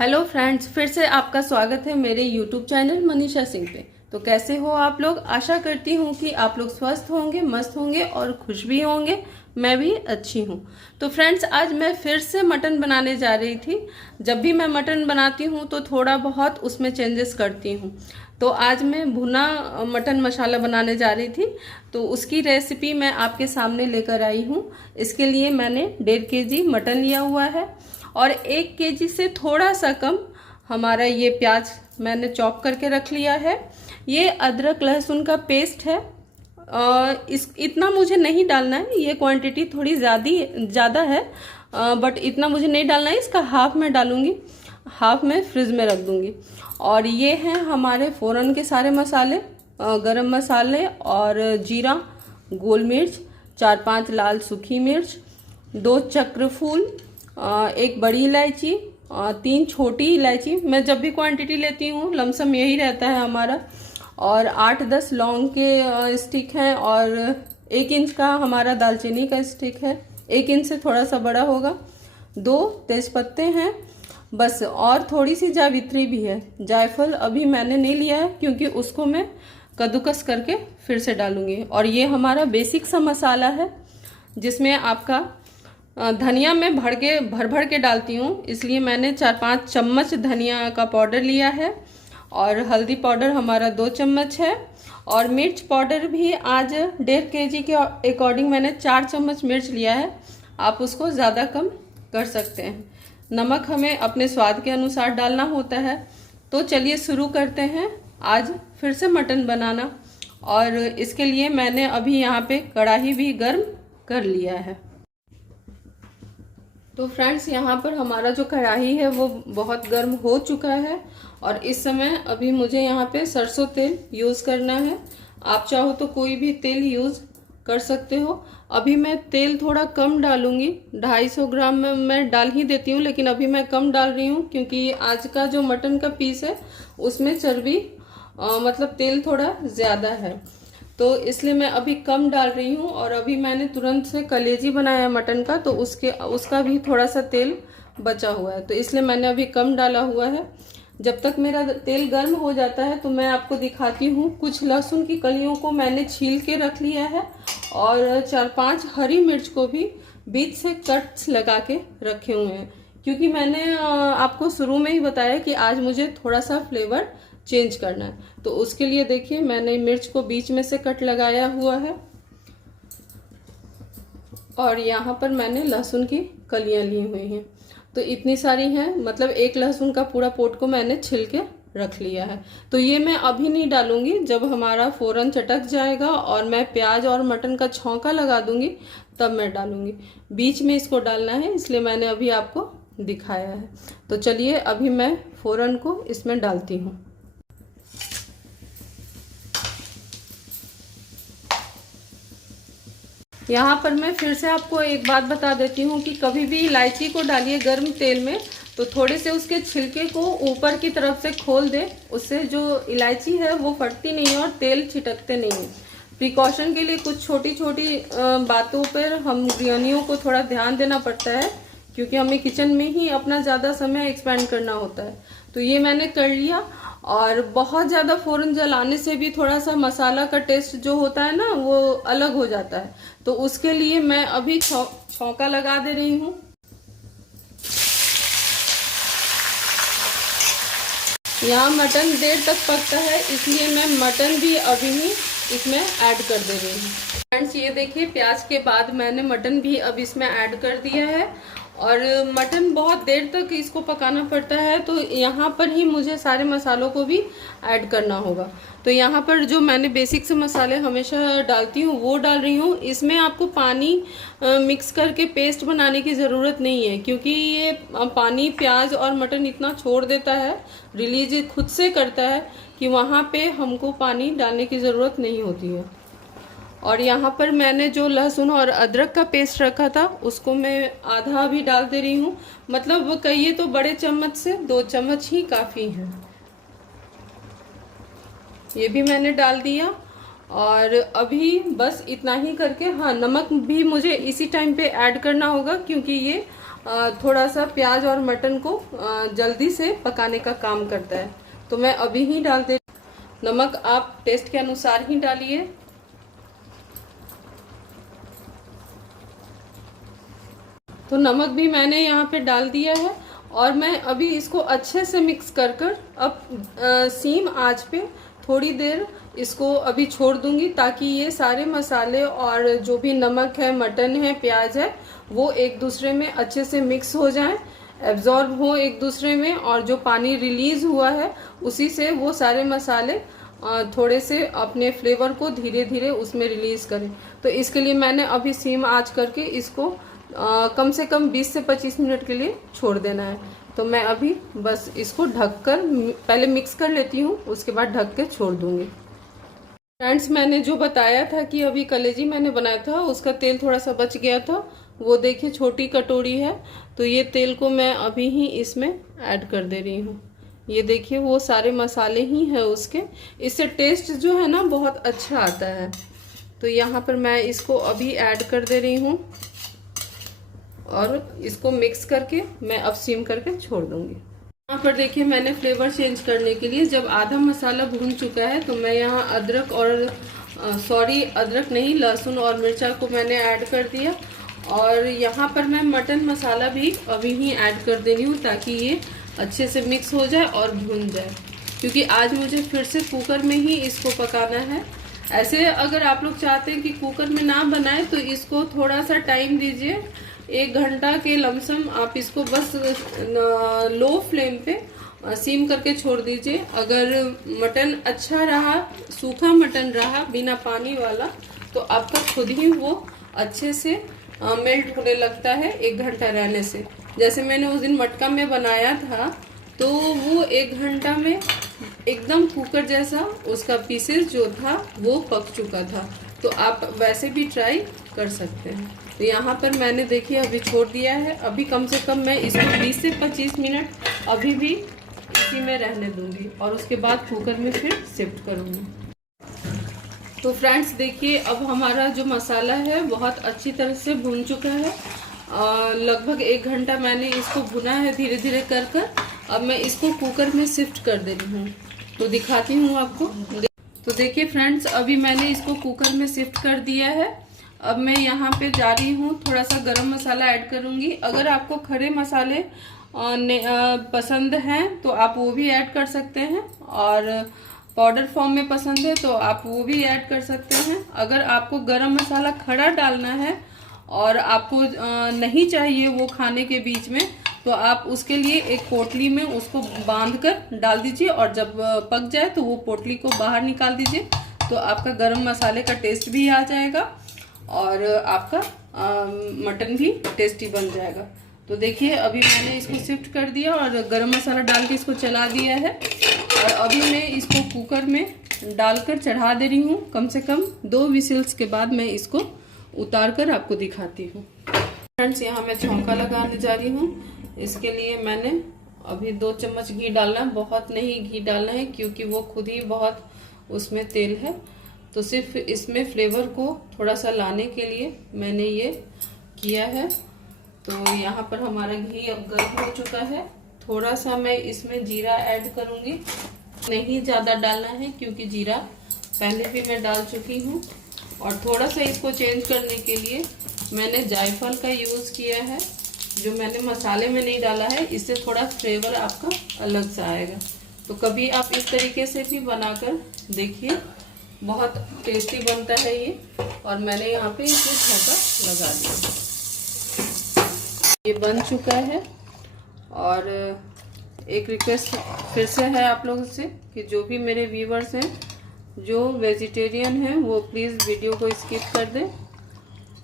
Hello friends, फिर से आपका स्वागत है मेरे यूट्यूब चैनल मनीषा सिंह पे। तो कैसे हो आप लोग? आशा करती हूँ कि आप लोग स्वस्थ होंगे, मस्त होंगे और खुश भी होंगे। मैं भी अच्छी हूँ। तो फ्रेंड्स, आज मैं फिर से मटन बनाने जा रही थी। जब भी मैं मटन बनाती हूँ तो थोड़ा बहुत उसमें चेंजेस करती हूँ। तो आज मैं भुना मटन मसाला बनाने जा रही थी, तो उसकी रेसिपी मैं आपके सामने लेकर आई हूँ। इसके लिए मैंने 1.5 kg मटन लिया हुआ है और 1 kg से थोड़ा सा कम हमारा ये प्याज मैंने चॉप करके रख लिया है। ये अदरक लहसुन का पेस्ट है। इस इतना मुझे नहीं डालना है, ये क्वांटिटी थोड़ी ज़्यादा है, बट इतना मुझे नहीं डालना है। इसका हाफ मैं डालूंगी, हाफ मैं फ्रिज में रख दूंगी। और ये हैं हमारे फ़ौरन के सारे मसाले, गरम मसाले और जीरा, गोल मिर्च, 4-5 लाल सूखी मिर्च, 2 चक्रफूल, एक बड़ी इलायची, 3 छोटी इलायची। मैं जब भी क्वांटिटी लेती हूँ लमसम यही रहता है हमारा। और 8-10 लौंग के स्टिक हैं और 1 इंच का हमारा दालचीनी का स्टिक है, 1 इंच से थोड़ा सा बड़ा होगा। 2 तेजपत्ते हैं बस, और थोड़ी सी जावित्री भी है। जायफल अभी मैंने नहीं लिया है क्योंकि उसको मैं कद्दूकस करके फिर से डालूंगी। और ये हमारा बेसिक सा मसाला है जिसमें आपका धनिया मैं भर भर के डालती हूँ, इसलिए मैंने 4-5 चम्मच धनिया का पाउडर लिया है। और हल्दी पाउडर हमारा 2 चम्मच है। और मिर्च पाउडर भी आज 1.5 kg के अकॉर्डिंग मैंने 4 चम्मच मिर्च लिया है। आप उसको ज़्यादा कम कर सकते हैं। नमक हमें अपने स्वाद के अनुसार डालना होता है। तो चलिए शुरू करते हैं आज फिर से मटन बनाना। और इसके लिए मैंने अभी यहाँ पे कढ़ाई भी गर्म कर लिया है। तो फ्रेंड्स, यहाँ पर हमारा जो कढ़ाई है वो बहुत गर्म हो चुका है। और इस समय अभी मुझे यहाँ पे सरसों तेल यूज़ करना है। आप चाहो तो कोई भी तेल यूज़ कर सकते हो। अभी मैं तेल थोड़ा कम डालूंगी, 250 ग्राम में मैं डाल ही देती हूँ, लेकिन अभी मैं कम डाल रही हूँ क्योंकि आज का जो मटन का पीस है उसमें चर्बी मतलब तेल थोड़ा ज़्यादा है, तो इसलिए मैं अभी कम डाल रही हूँ। और अभी मैंने तुरंत से कलेजी बनाया मटन का, तो उसका भी थोड़ा सा तेल बचा हुआ है, तो इसलिए मैंने अभी कम डाला हुआ है। जब तक मेरा तेल गर्म हो जाता है तो मैं आपको दिखाती हूँ। कुछ लहसुन की कलियों को मैंने छील के रख लिया है और 4-5 हरी मिर्च को भी बीच से कट्स लगा के रखे हुए हैं, क्योंकि मैंने आपको शुरू में ही बताया कि आज मुझे थोड़ा सा फ्लेवर चेंज करना है। तो उसके लिए देखिए मैंने मिर्च को बीच में से कट लगाया हुआ है। और यहाँ पर मैंने लहसुन की कलियां ली हुई हैं, तो इतनी सारी हैं, मतलब 1 लहसुन का पूरा पोट को मैंने छिल के रख लिया है। तो ये मैं अभी नहीं डालूंगी, जब हमारा फ़ौरन चटक जाएगा और मैं प्याज और मटन का छौंका लगा दूंगी तब मैं डालूंगी। बीच में इसको डालना है, इसलिए मैंने अभी आपको दिखाया है। तो चलिए अभी मैं फ़ौरन को इसमें डालती हूँ। यहाँ पर मैं फिर से आपको एक बात बता देती हूँ कि कभी भी इलायची को डालिए गर्म तेल में तो थोड़े से उसके छिलके को ऊपर की तरफ से खोल दे, उससे जो इलायची है वो फटती नहीं है और तेल छिटकते नहीं है। प्रिकॉशन के लिए कुछ छोटी छोटी बातों पर हम गृहिणियों को थोड़ा ध्यान देना पड़ता है, क्योंकि हमें किचन में ही अपना ज़्यादा समय एक्सपेंड करना होता है। तो ये मैंने कर लिया। और बहुत ज़्यादा फ़ौरन जलाने से भी थोड़ा सा मसाला का टेस्ट जो होता है ना वो अलग हो जाता है, तो उसके लिए मैं अभी छौंका लगा दे रही हूँ। यहाँ मटन देर तक पकता है, इसलिए मैं मटन भी अभी ही इसमें ऐड कर दे रही हूँ। फ्रेंड्स, ये देखिए प्याज के बाद मैंने मटन भी अब इसमें ऐड कर दिया है। और मटन बहुत देर तक इसको पकाना पड़ता है, तो यहाँ पर ही मुझे सारे मसालों को भी ऐड करना होगा। तो यहाँ पर जो मैंने बेसिक से मसाले हमेशा डालती हूँ वो डाल रही हूँ। इसमें आपको पानी मिक्स करके पेस्ट बनाने की ज़रूरत नहीं है, क्योंकि ये पानी प्याज और मटन इतना छोड़ देता है, रिलीज खुद से करता है कि वहाँ पे हमको पानी डालने की ज़रूरत नहीं होती है। और यहाँ पर मैंने जो लहसुन और अदरक का पेस्ट रखा था उसको मैं आधा भी डाल दे रही हूँ, मतलब कहिए तो बड़े चम्मच से 2 चम्मच ही काफ़ी है। ये भी मैंने डाल दिया। और अभी बस इतना ही करके, हाँ, नमक भी मुझे इसी टाइम पे ऐड करना होगा क्योंकि ये थोड़ा सा प्याज और मटन को जल्दी से पकाने का काम करता है। तो मैं अभी ही डाल दे। नमक आप टेस्ट के अनुसार ही डालिए। तो नमक भी मैंने यहाँ पे डाल दिया है और मैं अभी इसको अच्छे से मिक्स कर कर अब सीम आंच पे थोड़ी देर इसको अभी छोड़ दूंगी, ताकि ये सारे मसाले और जो भी नमक है, मटन है, प्याज है, वो एक दूसरे में अच्छे से मिक्स हो जाएं, एब्जॉर्ब हो एक दूसरे में, और जो पानी रिलीज हुआ है उसी से वो सारे मसाले थोड़े से अपने फ्लेवर को धीरे धीरे उसमें रिलीज करें। तो इसके लिए मैंने अभी सीम आंच करके इसको कम से कम 20 से 25 मिनट के लिए छोड़ देना है। तो मैं अभी बस इसको ढककर पहले मिक्स कर लेती हूँ, उसके बाद ढक के छोड़ दूंगी। फ्रेंड्स, मैंने जो बताया था कि अभी कलेजी मैंने बनाया था, उसका तेल थोड़ा सा बच गया था, वो देखिए छोटी कटोरी है, तो ये तेल को मैं अभी ही इसमें ऐड कर दे रही हूँ। ये देखिए वो सारे मसाले ही हैं उसके, इससे टेस्ट जो है ना बहुत अच्छा आता है। तो यहाँ पर मैं इसको अभी ऐड कर दे रही हूँ और इसको मिक्स करके मैं अब सिम करके छोड़ दूंगी। यहाँ पर देखिए मैंने फ्लेवर चेंज करने के लिए जब आधा मसाला भून चुका है तो मैं यहाँ अदरक और अदरक नहीं, लहसुन और मिर्चा को मैंने ऐड कर दिया। और यहाँ पर मैं मटन मसाला भी अभी ही ऐड कर दे रही हूँ, ताकि ये अच्छे से मिक्स हो जाए और भून जाए, क्योंकि आज मुझे फिर से कुकर में ही इसको पकाना है। ऐसे अगर आप लोग चाहते हैं कि कुकर में ना बनाए तो इसको थोड़ा सा टाइम दीजिए, 1 घंटा के लमसम आप इसको बस लो फ्लेम पे सीम करके छोड़ दीजिए। अगर मटन अच्छा रहा, सूखा मटन रहा बिना पानी वाला, तो आपका खुद ही वो अच्छे से मेल्ट होने लगता है 1 घंटा रहने से। जैसे मैंने उस दिन मटका में बनाया था तो वो 1 घंटा में एकदम कुकर जैसा उसका पीसेस जो था वो पक चुका था। तो आप वैसे भी ट्राई कर सकते हैं। तो यहाँ पर मैंने देखिए अभी छोड़ दिया है। अभी कम से कम मैं इसको 20 से 25 मिनट अभी भी इसी में रहने दूंगी और उसके बाद कुकर में फिर शिफ्ट करूंगी। तो फ्रेंड्स देखिए अब हमारा जो मसाला है बहुत अच्छी तरह से भून चुका है। लगभग 1 घंटा मैंने इसको भुना है धीरे धीरे कर कर। अब मैं इसको कुकर में शिफ्ट कर दे रही हूँ, तो दिखाती हूँ आपको। तो देखिए फ्रेंड्स अभी मैंने इसको कुकर में शिफ्ट कर दिया है। अब मैं यहाँ पे जा रही हूँ, थोड़ा सा गरम मसाला ऐड करूँगी। अगर आपको खड़े मसाले पसंद हैं तो आप वो भी ऐड कर सकते हैं, और पाउडर फॉर्म में पसंद है तो आप वो भी ऐड कर सकते हैं। अगर आपको गरम मसाला खड़ा डालना है और आपको नहीं चाहिए वो खाने के बीच में, तो आप उसके लिए एक पोटली में उसको बांध कर डाल दीजिए, और जब पक जाए तो वो पोटली को बाहर निकाल दीजिए। तो आपका गरम मसाले का टेस्ट भी आ जाएगा और आपका मटन भी टेस्टी बन जाएगा। तो देखिए अभी मैंने इसको शिफ्ट कर दिया और गरम मसाला डाल के इसको चला दिया है, और अभी मैं इसको कुकर में डालकर चढ़ा दे रही हूँ। कम से कम 2 विसिल्स के बाद मैं इसको उतार कर आपको दिखाती हूँ। फ्रेंड्स यहाँ मैं छौंका लगाने जा रही हूँ। इसके लिए मैंने अभी 2 चम्मच घी डालना है, बहुत नहीं घी डालना है क्योंकि वो खुद ही बहुत उसमें तेल है। तो सिर्फ इसमें फ्लेवर को थोड़ा सा लाने के लिए मैंने ये किया है। तो यहाँ पर हमारा घी अब गर्म हो चुका है। थोड़ा सा मैं इसमें जीरा ऐड करूँगी, नहीं ज़्यादा डालना है क्योंकि जीरा पहले भी मैं डाल चुकी हूँ। और थोड़ा सा इसको चेंज करने के लिए मैंने जायफल का यूज़ किया है, जो मैंने मसाले में नहीं डाला है। इससे थोड़ा फ्लेवर आपका अलग सा आएगा। तो कभी आप इस तरीके से भी बनाकर देखिए, बहुत टेस्टी बनता है ये। और मैंने यहाँ पे इसमें छौंका लगा दिया। ये बन चुका है। और एक रिक्वेस्ट फिर से है आप लोगों से कि जो भी मेरे व्यूवर्स हैं जो वेजिटेरियन हैं वो प्लीज़ वीडियो को स्किप कर दें,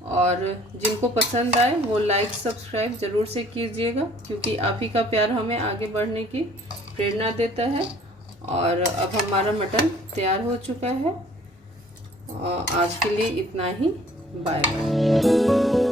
और जिनको पसंद आए वो लाइक सब्सक्राइब ज़रूर से कीजिएगा, क्योंकि आप ही का प्यार हमें आगे बढ़ने की प्रेरणा देता है। और अब हमारा मटन तैयार हो चुका है। आज के लिए इतना ही। Bye bye.